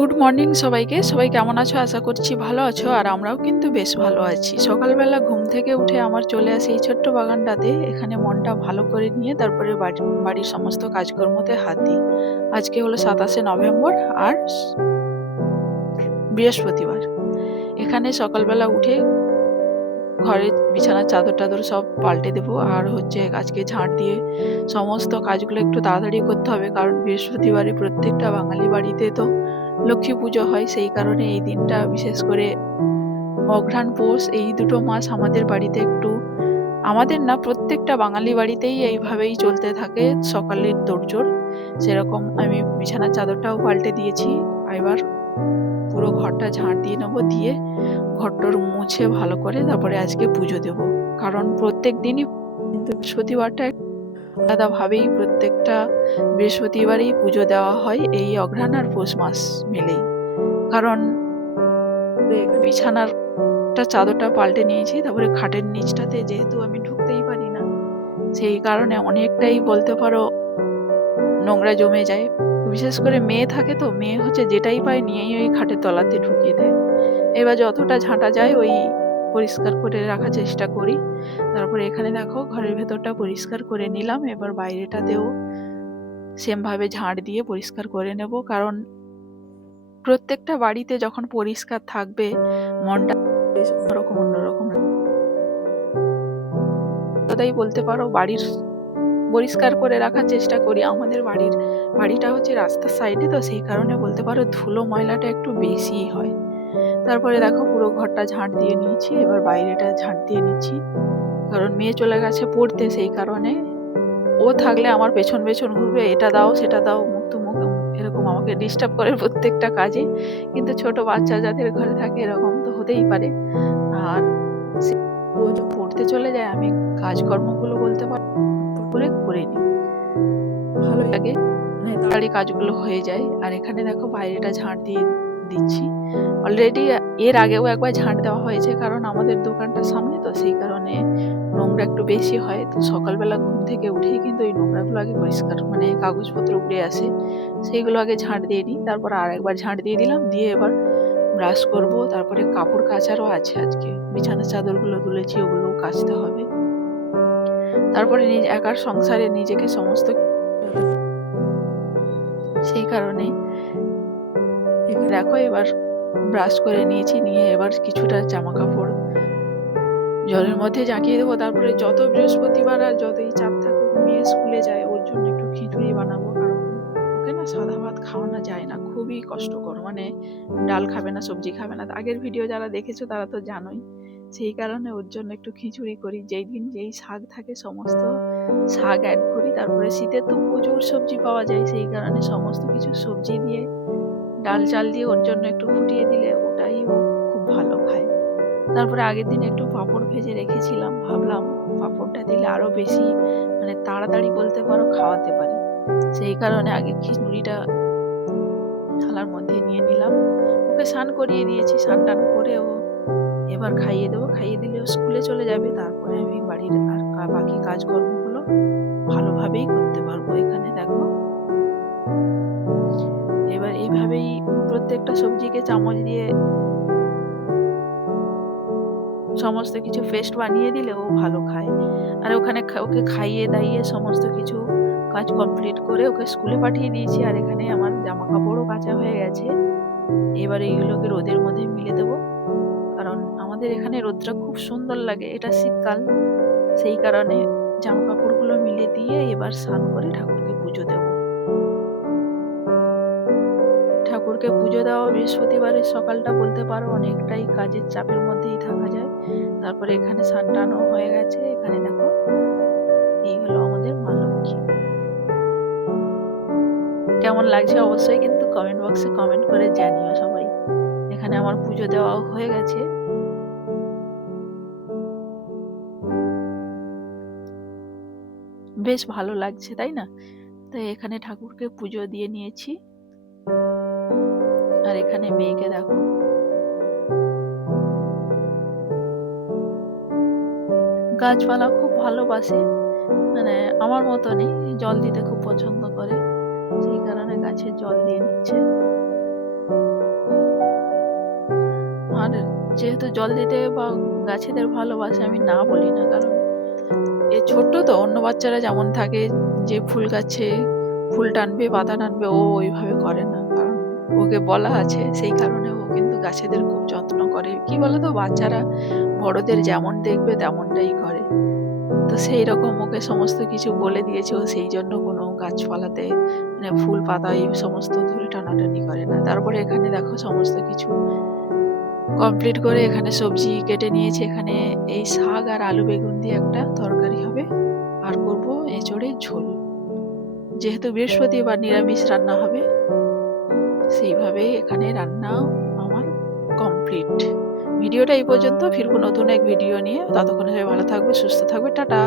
Good morning সবাইকে। সবাই কেমন আছো? আশা করছি ভালো আছো। আর আমরাও কিন্তু বেশ ভালো আছি। সকালবেলা ঘুম থেকে উঠে আমার চলে আসে এই ছোট্ট বাগানটাতে। এখানে মনটা ভালো করে নিয়ে তারপরে বাড়ির সমস্ত কাজকর্মতে হাত দিই। আজকে হলো ২৭শে নভেম্বর আর বৃহস্পতিবার। এখানে সকালবেলা উঠে ঘরের বিছানার চাদর-টাদর সব পাল্টে দেবো। আর আজকে ঝাঁট দিয়ে সমস্ত কাজগুলো একটু তাড়াতাড়ি করতে হবে। কারণ বৃহস্পতিবারে প্রত্যেকটা বাঙালি বাড়িতে তো লক্ষ্মী পুজো হয়। সেই কারণে এই দিনটা বিশেষ করে অঘ্রাণ, পৌষ এই দুটো মাস আমাদের বাড়িতে একটু, আমাদের না প্রত্যেকটা বাঙালি বাড়িতেই এইভাবেই চলতে থাকে সকালের তোড়জোড়। সেরকম আমি বিছানার চাদরটাও পাল্টে দিয়েছি। এবার পুরো ঘরটা ঝাঁট দিয়ে নেবো, দিয়ে ঘরটর মুছে ভালো করে তারপরে আজকে পুজো দেব। কারণ প্রত্যেক দিনই কিন্তু বৃহস্পতিবারটা আলাদাভাবেই প্রত্যেকটা বৃহস্পতিবারেই পুজো দেওয়া হয় এই অঘ্রাণ আর পৌষ মাস মিলেই। কারণ বিছানারটা চাদরটা পাল্টে নিয়েছি, তারপরে খাটের নিচটাতে যেহেতু আমি ঢুকতেই পারি না, সেই কারণে অনেকটাই বলতে পারো নোংরা জমে যায়। বিশেষ করে মেয়ে থাকে তো, মেয়ে যেটাই পায় নিয়েই ওই খাটের তলাতে ঢুকিয়ে দেয়। এবার যতটা ঝাঁটা যায় ওই পরিষ্কার করে রাখার চেষ্টা করি। তারপরে এখানে দেখো ঘরের ভেতরটা পরিষ্কার করে নিলাম। এবার বাইরেটাতেও সেমভাবে ঝাঁট দিয়ে পরিষ্কার করে নেব। কারণ প্রত্যেকটা বাড়িতে যখন পরিষ্কার থাকবে মনটা বেশ অন্যরকম তাই বলতে পারো বাড়ির পরিষ্কার করে রাখার চেষ্টা করি। আমাদের বাড়িটা রাস্তার সাইডে, তো সেই কারণে বলতে পারো ধুলো ময়লাটা একটু বেশিই হয়। তারপরে দেখো পুরো ঘরটা ঝাঁট দিয়ে নিয়েছি। এবার বাইরেটা ঝাঁট দিয়ে নিচ্ছি। কারণ মেয়ে চলে গেছে পড়তে, সেই কারণে ও থাকলে আমার পেছন পেছন ঘুরবে, এটা দাও সেটা দাও, মুখ এরকম আমাকে ডিস্টার্ব করে প্রত্যেকটা কাজে। কিন্তু ছোট বাচ্চা যাদের ঘরে থাকে এরকম তো হতেই পারে। আর ও যখন পড়তে চলে যায় আমি কাজকর্মগুলো বলতে পারো করে নিই, ভালো লাগে, মানে তাড়াতাড়ি কাজগুলো হয়ে যায়। আর এখানে দেখো বাইরেটা ঝাঁট দিয়ে দিচ্ছি। অলরেডি এর আগেও একবার ঝাঁট দেওয়া হয়েছে, কারণ আমাদের দোকানটার সামনে তো সেই কারণে নোংরা একটু বেশি হয়। তো সকালবেলা ঘুম থেকে উঠেই কিন্তু এই নোংরাগুলো আগে পরিষ্কার, মানে কাগজপত্র উড়ে আসে, সেইগুলো আগে ঝাঁট দিয়ে নিই। তারপর আর একবার ঝাঁট দিয়ে দিলাম, দিয়ে এবার ব্রাশ করব। তারপরে কাপড় কাচারও আছে, আজকে বিছানার চাদরগুলো তুলেছি ওগুলোও কাচতে হবে। তারপরে একার সংসারে নিজেকে সমস্ত, সেই কারণে দেখো এবার ব্রাশ করে নিয়েছি, নিয়ে এবার কিছুটা জামা কাপড় জলের মধ্যে জাঁকিয়ে দেবো। তারপরে যত বৃহস্পতিবার আর যতই চাপ থাকুক, মেয়ে স্কুলে যায়, ওর জন্য একটু খিচুড়ি বানাবো। কারণ ওকে না সাদা ভাত খাওয়ানো যায় না, খুবই কষ্টকর, মানে ডাল খাবে না, সবজি খাবে না। আগের ভিডিও যারা দেখেছো তারা তো জানোই। সেই কারণে ওর জন্য একটু খিচুড়ি করি। যেই দিন যেই শাক থাকে সমস্ত শাক অ্যাড করি। তারপরে শীতে তো প্রচুর সবজি পাওয়া যায়, সেই কারণে সমস্ত কিছু সবজি দিয়ে ডাল চাল দিয়ে ওর জন্য একটু ফুটিয়ে দিলে ওটাই ও খুব ভালো খায়। তারপরে আগের দিন একটু পাঁপড় ভেজে রেখেছিলাম, ভাবলাম পাঁপড়টা দিলে আরো বেশি, মানে তাড়াতাড়ি বলতে পারো খাওয়াতে পারি। সেই কারণে আগে খিচুড়িটা থালার মধ্যে নিয়ে নিলাম। ওকে স্নান করিয়ে দিয়েছি, স্নান টান করে ও এবার খাইয়ে দেবো। খাইয়ে দিলে ও স্কুলে চলে যাবে। তারপরে আমি বাড়ির আর বাকি কাজকর্মগুলো ভালোভাবেই করতে পারবো। এখানে দেখো এবার এইভাবেই প্রত্যেকটা সবজিকে চামচ দিয়ে সমস্ত কিছু পেস্ট বানিয়ে দিলে ও ভালো খায়। আর ওকে খাইয়ে দাইয়ে সমস্ত কিছু কাজ কমপ্লিট করে ওকে স্কুলে পাঠিয়ে দিয়েছি। আর এখানে আমার জামা কাপড়ও কাচা হয়ে গেছে। এবার এইগুলোকে রোদের মধ্যে মিলে দেবো। কারণ আমাদের এখানে রোদটা খুব সুন্দর লাগে, এটা শীতকাল, সেই কারণে জামা কাপড়গুলো মিলে দিয়ে এবার স্নান করে ঠাকুরকে পুজো দেবো। ঠাকুরকে পুজো দেওয়া বৃহস্পতিবারের সকালটা বলতে পারো অনেকটাই কাজের চাপের মধ্যেই থাকা যায়। তারপরে এখানে স্নান টানও হয়ে গেছে। এখানে দেখো এই হলো আমাদের মা লক্ষ্মী। কেমন লাগছে অবশ্যই কিন্তু কমেন্ট বক্সে কমেন্ট করে জানিও সবাই। এখানে আমার পুজো দেওয়াও হয়ে গেছে। বেশ ভালো লাগছে তাই না? তো এখানে ঠাকুরকে পুজো দিয়ে নিয়েছি। আর এখানে মেয়েকে দেখো গাছপালা খুব ভালোবাসে, মানে আমার মতনই জল দিতে খুব পছন্দ করে, সেই কারণে গাছে জল দিয়ে নিচ্ছে। আর যেহেতু জল দিতে বা গাছেদের ভালোবাসে, আমি না বলি না, কারণ এ ছোট্ট তো, অন্য বাচ্চারা যেমন থাকে যে ফুল গাছে ফুল টানবে পাতা টানবে, ও ওইভাবে করে না, কারণ ওকে বলা আছে, সেই কারণে ও কিন্তু গাছেদের খুব যত্ন করে। কি বলতো, বাচ্চারা বড়দের যেমন দেখবে তেমনটাই করে। তো সেই রকম ওকে সমস্ত কিছু বলে দিয়েছে, ও সেই জন্য কোনো গাছপালাতে মানে ফুল পাতা এই সমস্ত ধরে টানাটানি করে না। তারপরে এখানে দেখো সমস্ত কিছু কমপ্লিট করে এখানে সবজি কেটে নিয়েছি। এখানে এই শাক আর আলু বেগুন দিয়ে একটা তরকারি হবে, আর করব এঁচোড়ের ঝোল। যেহেতু বৃহস্পতিবার নিরামিষ রান্না হবে, সেইভাবেই এখানে রান্না আমার কমপ্লিট। ভিডিওটা এই পর্যন্ত, ফিরবো নতুন এক ভিডিও নিয়ে। ততক্ষণে সবাই ভালো থাকবে, সুস্থ থাকবে, টাটা।